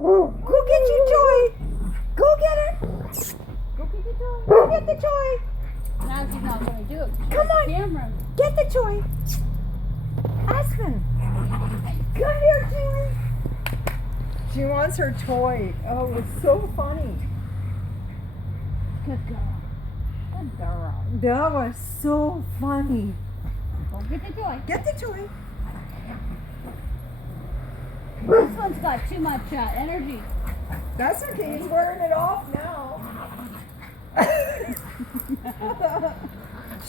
Go get your toy. Go get it. Go get the toy. Go get the toy. Now she's not going to do it. Come on. Camera. Get the toy. Aspen. Come here, Chewy. She wants her toy. Oh, it's so funny. Good girl. Good girl. That was so funny. Go get the toy. Get the toy. This one's got too much energy. That's okay. He's wearing it off now.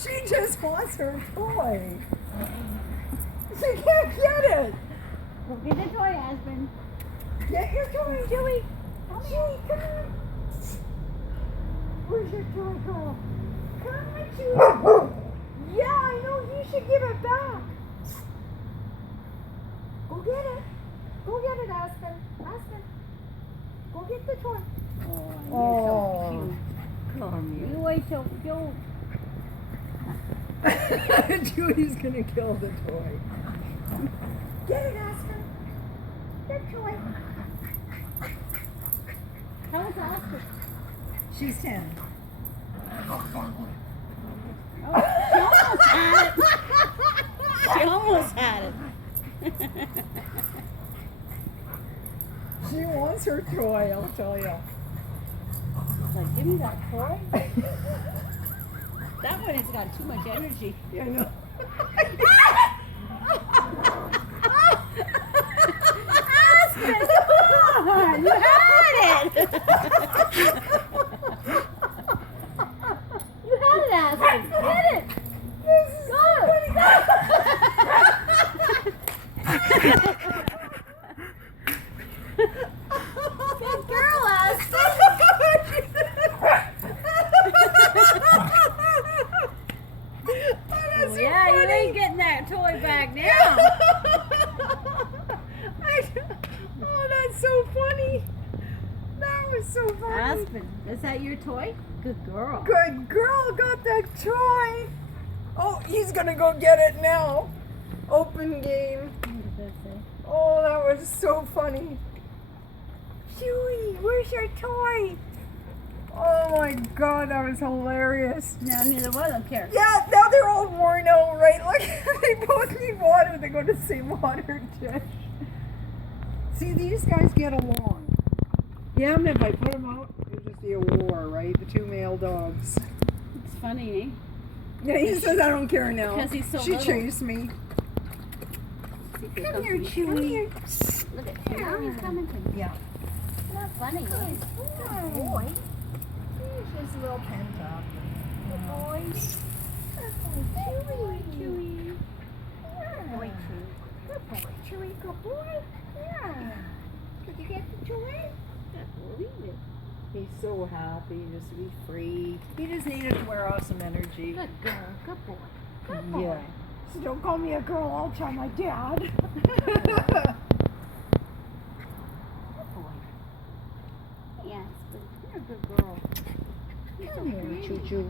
She just wants her toy. She can't get it. Go get the toy, Aspen. Get your toy, Chewy. Chewy, come on. Where's your toy, girl? Come on, Chewy. Yeah, I know. You should give it back. Go get it. Go get it, Aspen. Aspen. Go get the toy. Oh, you're so cute. Come You wait till you. Chewy's gonna kill the toy. Get it, Aspen. Get toy. How old's Aspen? She's 10. She almost had it. She wants her toy, I'll tell you. It's like, give me that toy. That one has got too much energy. Yeah, I know. Aspen, come on, you had it. You had it, Aspen. Get it. Good girl, Aspen. Yeah, you ain't getting that toy back now. Oh, that's so funny. That was so funny. Aspen, is that your toy? Good girl. Good girl got the toy. Oh, he's gonna go get it now. Open game. What does that say? Oh, that was so funny. Chewy, where's your toy? Oh my God, that was hilarious. No, neither one of them cares. Yeah, now they're all worn out, right? Look, they both need water. They go to the same water dish. See, these guys get along. Him, if I put him out, it would just be a war, right? The two male dogs. It's funny, eh? Yeah, he says, I don't care now. Because he's so She little. chased me. Come here, Chewy. Look at him. Now he's coming to me. Yeah. Not funny, eh? Good boy. He's just a little pent up. Good boy. Good boy, Chewy. Chewy. Good boy, Chewy. Good boy, Chewy. Good boy. Yeah. Did you get the toy? Can't believe it. He's so happy just to be free. He just needed to wear off some energy. Good girl. Good boy. Good boy. Yeah. So don't call me a girl, I'll tell my dad. Good boy. Yes, but you're a good girl. You're so Come here, pretty. Choo Choo.